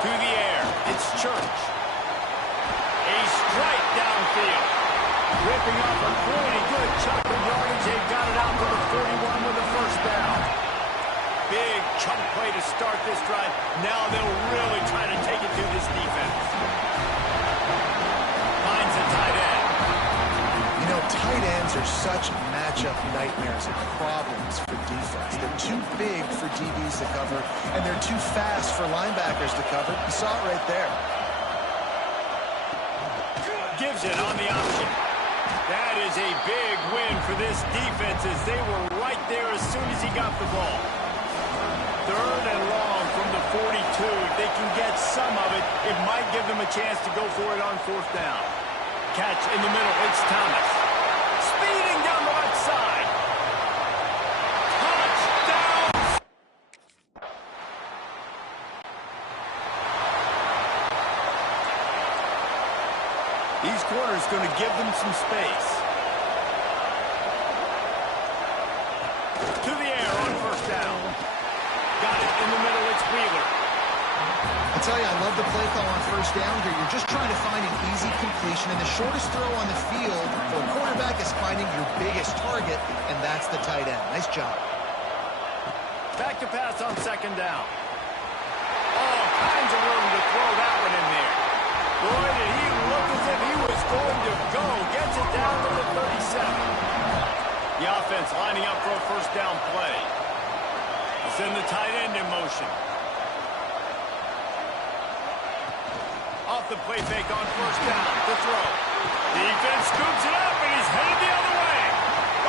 To the air, it's Church. A strike downfield. Ripping off a pretty good chunk of yardage. They've got it out to the 41 with a first down. Big chunk play to start this drive. Now they'll really try to take it to this defense. Finds a tight end. You know, tight ends are such matchup nightmares and problems for defense. They're too big for DBs to cover, and they're too fast for linebackers to cover. You saw it right there. Gives it on the option. That is a big win for this defense as they were right there as soon as he got the ball. 3rd and long from the 42. If they can get some of it, it might give them a chance to go for it on 4th down. Catch in the middle. It's Thomas. Speeding down the left side. Touchdown! These corners going to give them some space. To the air on 1st down. Got it in the middle. It's Wheeler. I tell you, I love the play call on 1st down here. You're just trying to find an easy completion, and the shortest throw on the field for a quarterback is finding your biggest target, and that's the tight end. Nice job. Back to pass on 2nd down. All kinds of room to throw that one in there. Boy, did he look as if he was going to go. Gets it down to the 37. The offense lining up for a 1st down play. Send the tight end in motion. Off the play fake on 1st down. The throw. Defense scoops it up, and he's headed the other way.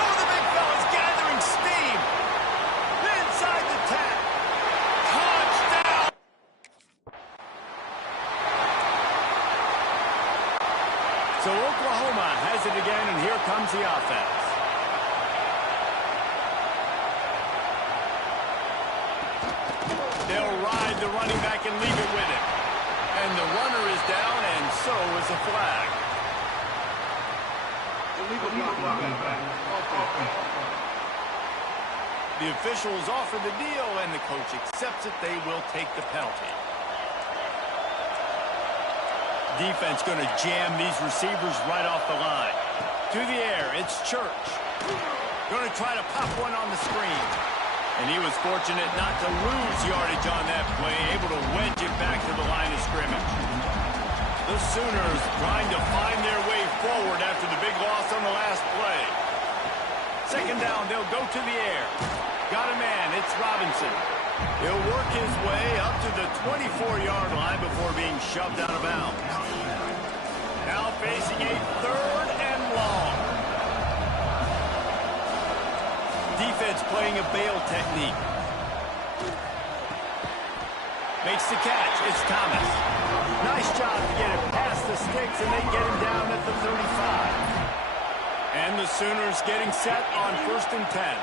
Oh, the big fella's gathering steam. Inside the 10. Touchdown. So Oklahoma has it again, and here comes the offense. They'll ride the running back and leave it with him. And the runner is down, and so is a flag. The officials offer the deal, and the coach accepts it. They will take the penalty. Defense going to jam these receivers right off the line. To the air, it's Church. Going to try to pop one on the screen. And he was fortunate not to lose yardage on that play, able to wedge it back to the line of scrimmage. The Sooners trying to find their way forward after the big loss on the last play. 2nd down, they'll go to the air. Got a man, it's Robinson. He'll work his way up to the 24-yard line before being shoved out of bounds. Now facing a 3rd and long. Defense playing a bail technique. Makes the catch. It's Thomas. Nice job to get it past the sticks, and they get him down at the 35. And the Sooners getting set on 1st and 10.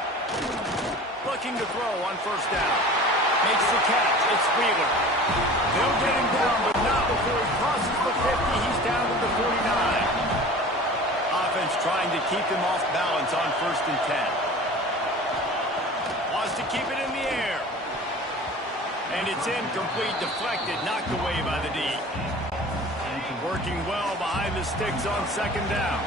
Looking to throw on 1st down. Makes the catch. It's Wheeler. They'll get him down, but not before he crosses the 50. He's down to the 49. Offense trying to keep him off balance on 1st and 10. To keep it in the air. And it's incomplete, deflected, knocked away by the D. Working well behind the sticks on 2nd down.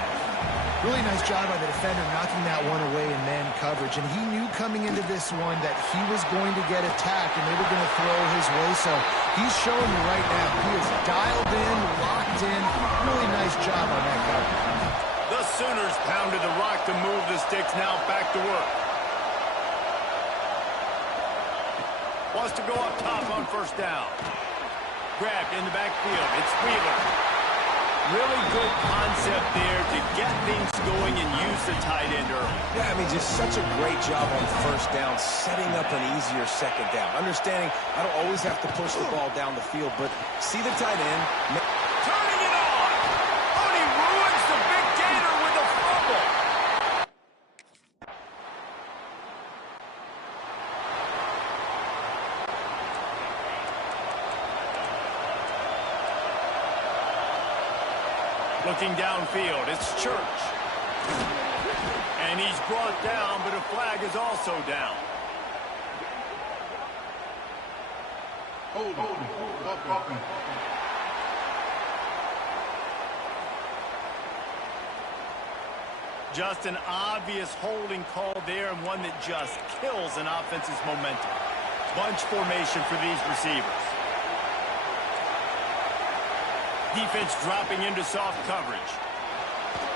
Really nice job by the defender knocking that one away in man coverage. And he knew coming into this one that he was going to get attacked and they were going to throw his way. So he's showing you right now he is dialed in, locked in. Really nice job on that coverage. The Sooners pounded the rock to move the sticks. Now back to work. Wants to go up top on 1st down. Grabbed in the backfield. It's Wheeler. Really good concept there to get things going and use the tight end early. Yeah, I mean, just such a great job on 1st down, setting up an easier 2nd down. Understanding I don't always have to push the ball down the field, but see the tight end. Turning it on. Oh, and he ruins the big gator with a fumble. Looking downfield, it's Church. And he's brought down, but a flag is also down. Just an obvious holding call there, and one that just kills an offense's momentum. Bunch formation for these receivers. Defense dropping into soft coverage.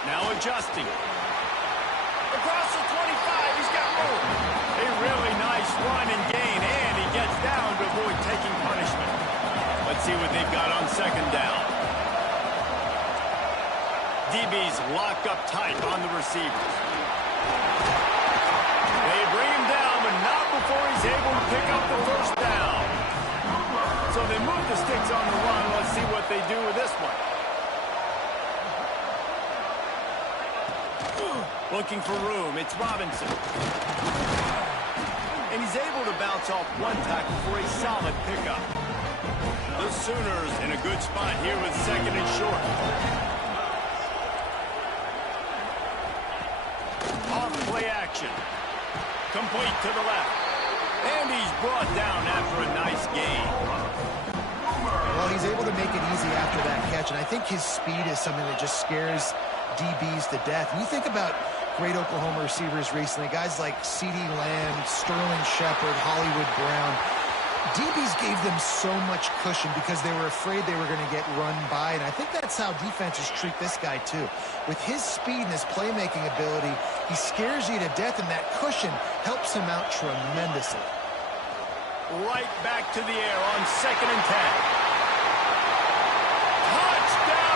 Now adjusting. Across the 25, he's got room. A really nice run and gain, and he gets down to avoid taking punishment. Let's see what they've got on second down. DB's locked up tight on the receivers. They bring him down, but not before he's able to pick up the first down. So they move the sticks on the run. Let's see what they do with this one. Looking for room. It's Robinson. And he's able to bounce off one tackle for a solid pickup. The Sooners in a good spot here with second and short. Off-play action. Complete to the left. And he's brought down after a nice gain. Well, he's able to make it easy after that catch, and I think his speed is something that just scares DBs to death. When you think about great Oklahoma receivers recently, guys like CeeDee Lamb, Sterling Shepard, Hollywood Brown, DBs gave them so much cushion because they were afraid they were going to get run by, and I think that's how defenses treat this guy too. With his speed and his playmaking ability, he scares you to death, and that cushion helps him out tremendously. Right back to the air on second and 10. Touchdown!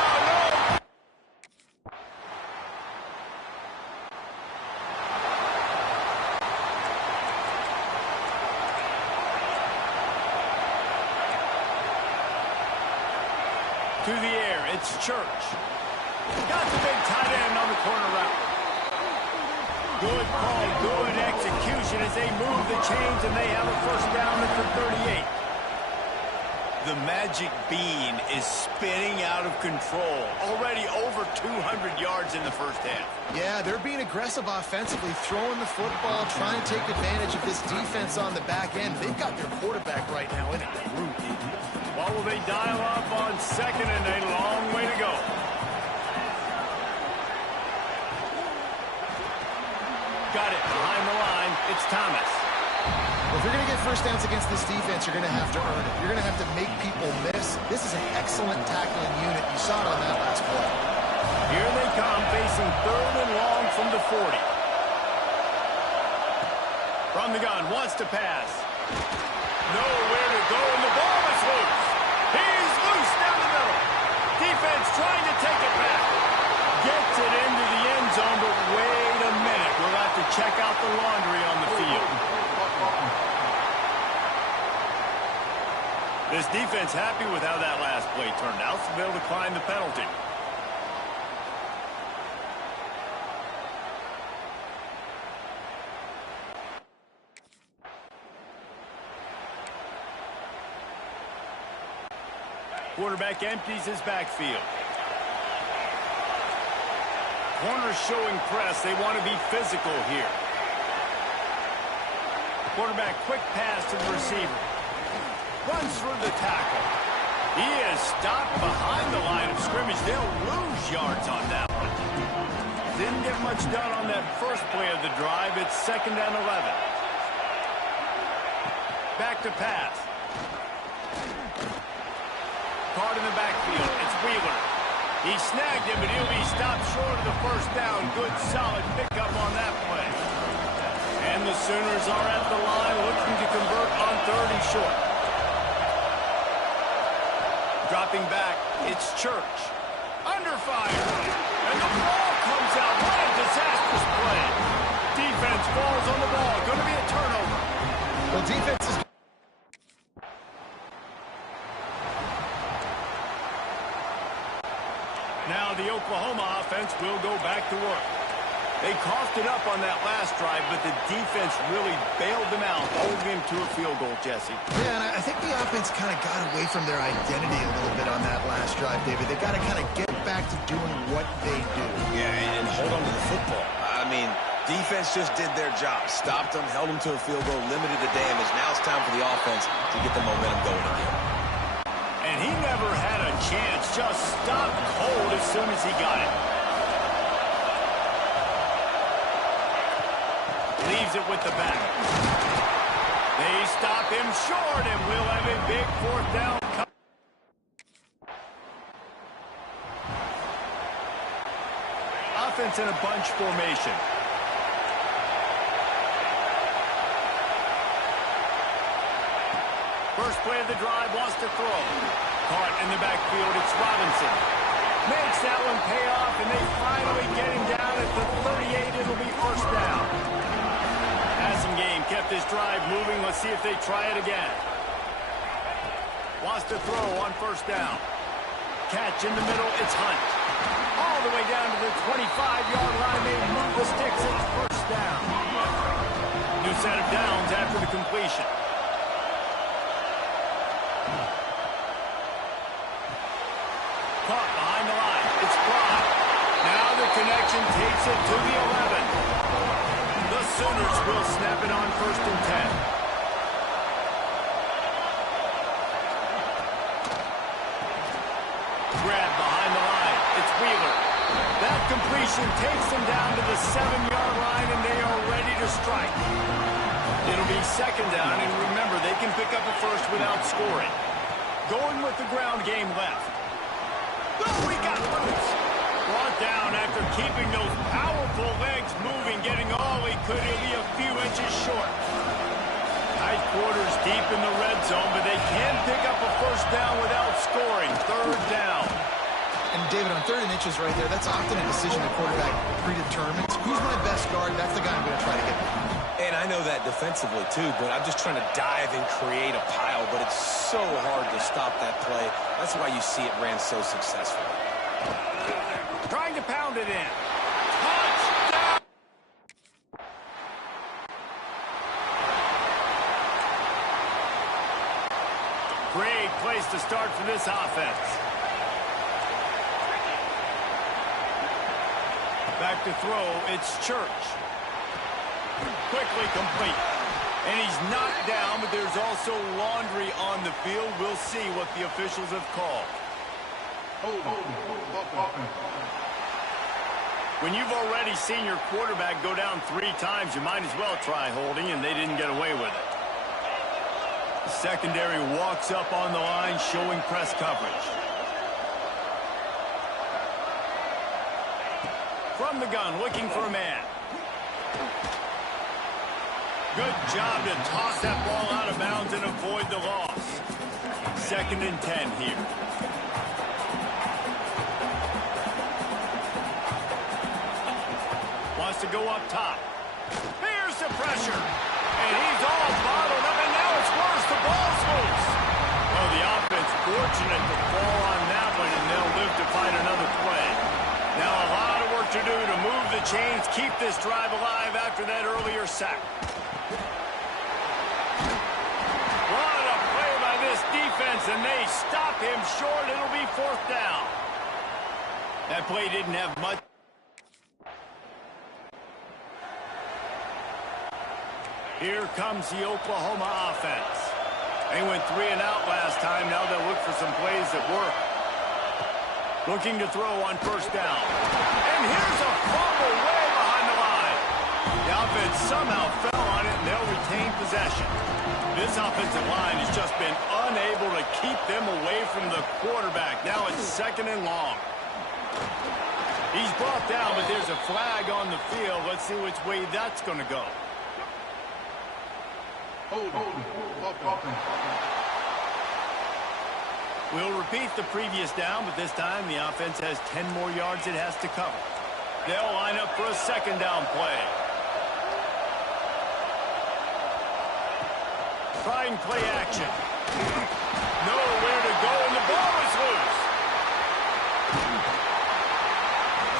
To the air, it's Church. Got the big tight end on the corner route. Good call, good execution as they move the chains, and they have a first down at the 38. The magic bean is spinning out of control. Already over 200 yards in the first half. Yeah, they're being aggressive offensively, throwing the football, trying to take advantage of this defense on the back end. They've got their quarterback right now in a group. What will they dial up on second, and a long way to go. Got it behind the line. It's Thomas. Well, if you're going to get first downs against this defense, you're going to have to earn it. You're going to have to make people miss. This is an excellent tackling unit. You saw it on that last play. Here they come, facing third and long from the 40. From the gun, wants to pass. Nowhere to go, and the ball is loose. He's loose down the middle. Defense trying to take it back. Gets it into the end zone, but wait a minute. We'll have to check out the laundry on the field. This defense happy with how that last play turned out, so they'll decline the penalty. Quarterback empties his backfield. Corners showing press. They want to be physical here. Quarterback quick pass to the receiver. Runs through the tackle. He is stopped behind the line of scrimmage. They'll lose yards on that one. Didn't get much done on that first play of the drive. It's second and 11. Back to pass. Caught in the backfield. It's Wheeler. He snagged him, but he'll be stopped short of the first down. Good, solid pickup on that play. And the Sooners are at the line looking to convert on third and short. Dropping back, it's Church. Under fire. And the ball comes out. What a disastrous play. Defense falls on the ball. Going to be a turnover. Well, defense is... Now the Oklahoma offense will go back to work. They coughed it up on that last drive, but the defense really bailed them out, holding him to a field goal, Jesse. Yeah, and I think the offense kind of got away from their identity a little bit on that last drive, David. They got to kind of get back to doing what they do. Yeah, and hold on to the football. I mean, Defense just did their job. Stopped them, held them to a field goal, limited the damage. Now it's time for the offense to get the momentum going again. And he never had a chance. Just stopped cold as soon as he got it. Leaves it with the back. They stop him short, and we'll have a big fourth down. Offense in a bunch formation. First play of the drive, wants to throw. Caught in the backfield, it's Robinson. Makes that one pay off, and they finally get him down at the 38. It'll be first down. Passing game kept this drive moving. Let's see if they try it again. Wants to throw on first down. Catch in the middle, it's Hunt. All the way down to the 25-yard line. They move the sticks, it's first down. New set of downs after the completion. Caught behind the line. It's Fry. Now the connection takes it to the 11. The Sooners will snap it on first and 10. Grab behind the line. It's Wheeler. That completion takes them down to the 7-yard line, and they are ready to strike. It'll be second down, and remember, they can pick up a first without scoring. Going with the ground game left. Oh, he got loose. Brought down after keeping those powerful legs moving, getting all he could. He'll be a few inches short. Tight quarters deep in the red zone, but they can pick up a first down without scoring. Third down. And David, on 3rd and inches right there, that's often a decision the quarterback predetermines. Who's my best guard? That's the guy I'm going to try to get behind. And I know that defensively, too, but I'm just trying to dive and create a pile, but it's so hard to stop that play. That's why you see it ran so successfully. Trying to pound it in. Touchdown! Great place to start for this offense. Back to throw, it's Church. Quickly complete. And he's knocked down, but there's also laundry on the field. We'll see what the officials have called. When you've already seen your quarterback go down 3 times, you might as well try holding, and they didn't get away with it. The secondary walks up on the line, showing press coverage. From the gun, looking for a man. Good job to toss that ball out of bounds and avoid the loss. 2nd and 10 here. Wants to go up top. Here's the pressure. And he's all bottled up, and now it's worse. The ball's loose. Oh, the offense fortunate to fall on that one, and they'll live to fight another play. Now a lot of work to do to move the chains, keep this drive alive after that earlier sack. What a play by this defense, and they stop him short. It'll be 4th down. That play didn't have much. Here comes the Oklahoma offense. They went 3 and out last time. Now they'll look for some plays that work. Looking to throw on first down. And here's a fumble way behind the line. The offense somehow fell on it, and they'll retain possession. This offensive line has just been unable to keep them away from the quarterback. Now it's 2nd and long. He's brought down, but there's a flag on the field. Let's see which way that's going to go. We'll repeat the previous down, but this time the offense has 10 more yards it has to cover. They'll line up for a 2nd down play. Trying play action. Nowhere to go, and the ball is loose.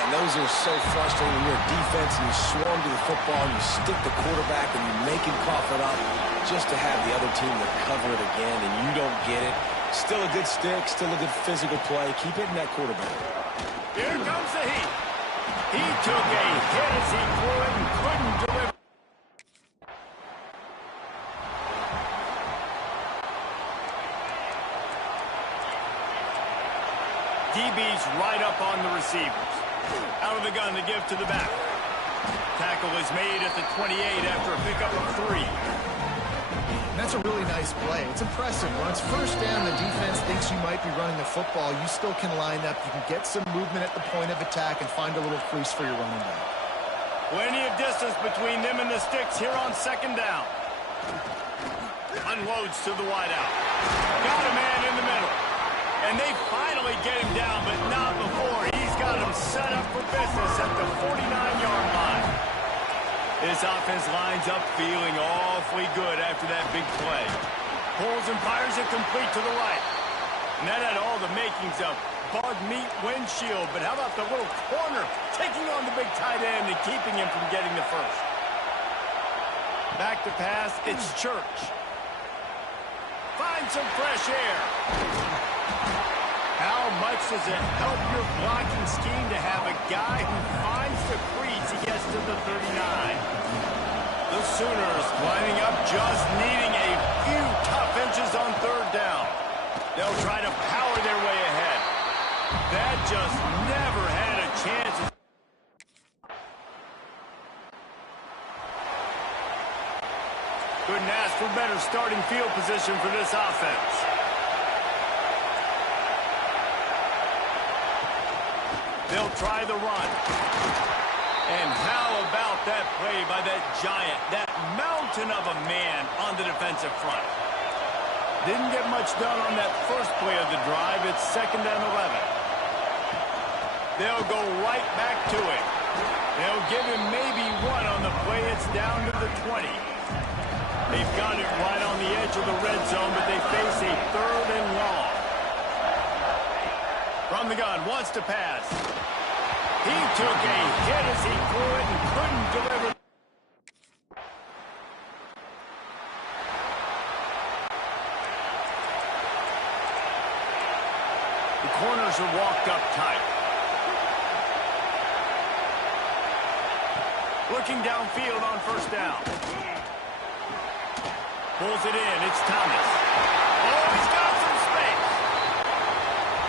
And those are so frustrating when you're a defense and you swarm to the football and you stick the quarterback and you make him cough it up just to have the other team to cover it again, and you don't get it. Still a good stick, still a good physical play. Keep hitting that quarterback. Here comes the heat. He took a hit as he threw it and couldn't deliver. DB's right up on the receivers. Out of the gun to give to the back. Tackle is made at the 28 after a pickup of 3. That's a really nice play. It's impressive. When it's first down, the defense thinks you might be running the football. You still can line up. You can get some movement at the point of attack and find a little crease for your running back. Plenty of distance between them and the sticks here on second down. Unloads to the wideout. Got a man in the middle. And they finally get him down, but not before. He's got him set up for business at the 49-yard line. This offense lines up feeling awfully good after that big play. Pulls and fires it complete to the right. And that had all the makings of bug meat windshield. But how about the little corner taking on the big tight end and keeping him from getting the first? Back to pass, it's Church. Find some fresh air. How much does it help your blocking scheme to have a guy who finds the crease he gets to the 39? The Sooners lining up, just needing a few tough inches on third down. They'll try to power their way ahead. That just never had a chance. Couldn't ask for better starting field position for this offense. They'll try the run. And how about that play by that giant, that mountain of a man on the defensive front? Didn't get much done on that first play of the drive. It's 2nd and 11. They'll go right back to it. They'll give him maybe one on the play. It's down to the 20. They've got it right on the edge of the red zone, but they face a 3rd and long. From the gun, wants to pass. He took a hit as he threw it and couldn't deliver. The corners are walked up tight. Looking downfield on first down. Pulls it in. It's Thomas. Oh, he's got some space.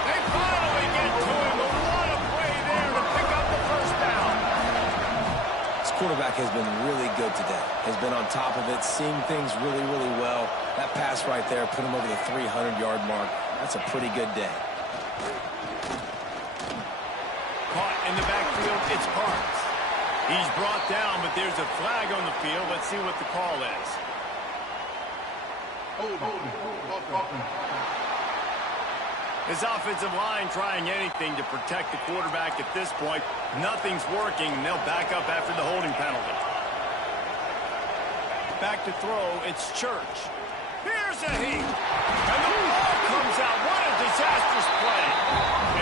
They finally get to him. But what a play there to pick up the first down. This quarterback has been really good today. Has been on top of it, seeing things really, really well. That pass right there put him over the 300-yard mark. That's a pretty good day. Caught in the backfield, it's Parks. He's brought down, but there's a flag on the field. Let's see what the call is. His offensive line trying anything to protect the quarterback at this point. Nothing's working, and they'll back up after the holding penalty. Back to throw, it's Church. Here's a heat, and the ball comes out. What a disastrous play.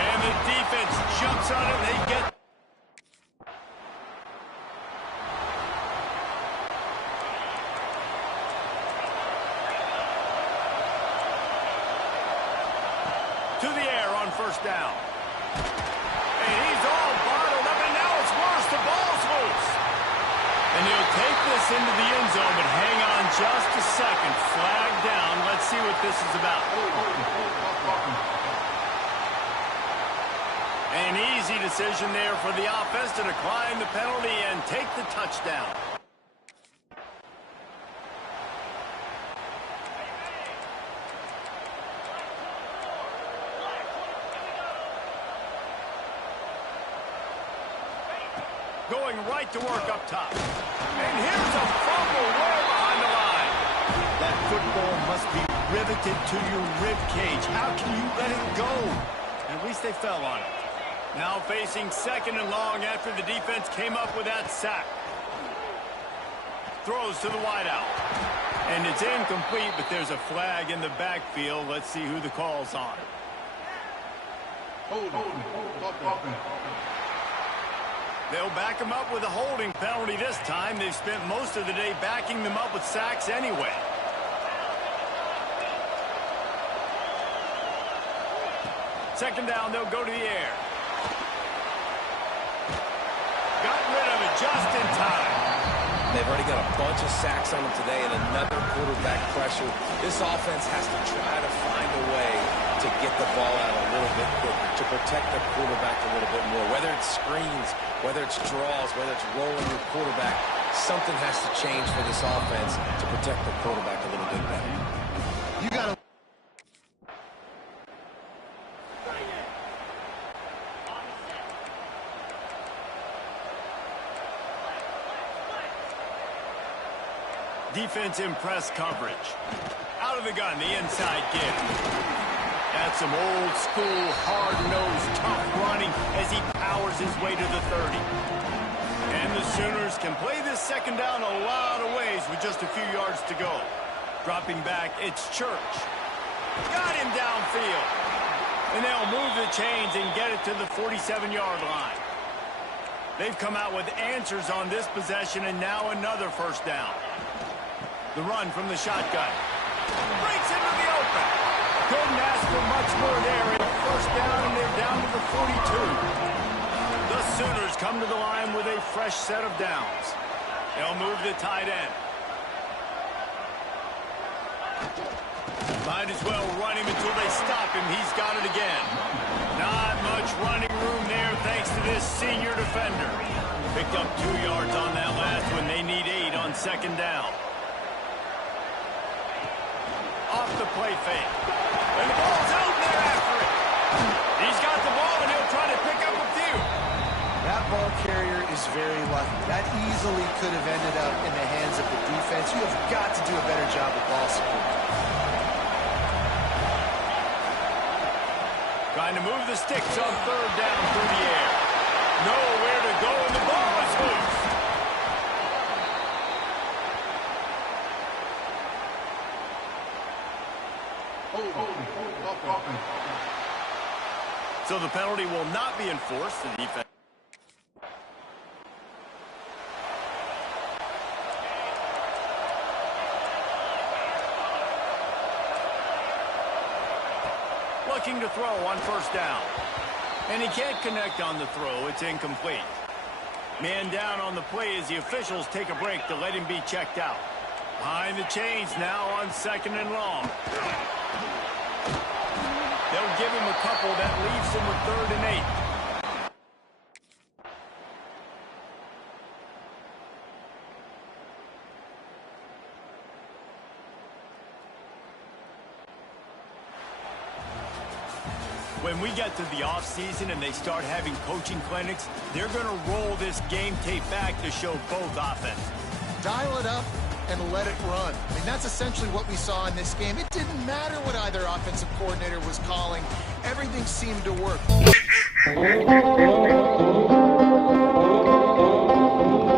And the defense jumps on it, they get... to the air on first down. And he's all bottled up, and now it's worse. The ball's loose. And he'll take this into the end zone, but hang on just a second. Flag down. Let's see what this is about. An easy decision there for the offense to decline the penalty and take the touchdown. Going right to work up top. And here's a fumble way behind the line. That football must be riveted to your rib cage. How can you let it go? At least they fell on it. Now facing 2nd and long after the defense came up with that sack. Throws to the wideout. And it's incomplete, but there's a flag in the backfield. Let's see who the call's on. They'll back them up with a holding penalty this time. They've spent most of the day backing them up with sacks anyway. Second down, they'll go to the air. just in time. They've already got a bunch of sacks on them today and another quarterback pressure. This offense has to try to find a way to get the ball out a little bit quicker, to protect the quarterback a little bit more. Whether it's screens, whether it's draws, whether it's rolling your quarterback, something has to change for this offense to protect the quarterback a little bit better. You got to... Defense in press coverage. Out of the gun, the inside give. That's some old school, hard-nosed, tough running as he powers his way to the 30. And the Sooners can play this second down a lot of ways with just a few yards to go. Dropping back, it's Church. Got him downfield. And they'll move the chains and get it to the 47-yard line. They've come out with answers on this possession and now another first down. The run from the shotgun. Breaks into the open. Couldn't ask for much more there. And a first down, and they're down to the 42. The Sooners come to the line with a fresh set of downs. They'll move the tight end. Might as well run him until they stop him. He's got it again. Not much running room there thanks to this senior defender. Picked up 2 yards on that last one. They need 8 on second down. Off the play fake. And the ball's out there after it. He's got the ball, and he'll try to pick up a few. That ball carrier is very lucky. That easily could have ended up in the hands of the defense. You have got to do a better job of ball support. Trying to move the sticks on third down through the air. Nowhere to go, and the ball is loose. So the penalty will not be enforced. The defense. Looking to throw on first down. And he can't connect on the throw. It's incomplete. Man down on the play as the officials take a break to let him be checked out. Behind the chains now on second and long. They'll give him a couple. That leaves him with 3rd and 8. When we get to the offseason and they start having coaching clinics, they're going to roll this game tape back to show both offenses. Dial it up and let it run. I mean, that's essentially what we saw in this game. It didn't matter what either offensive coordinator was calling. Everything seemed to work.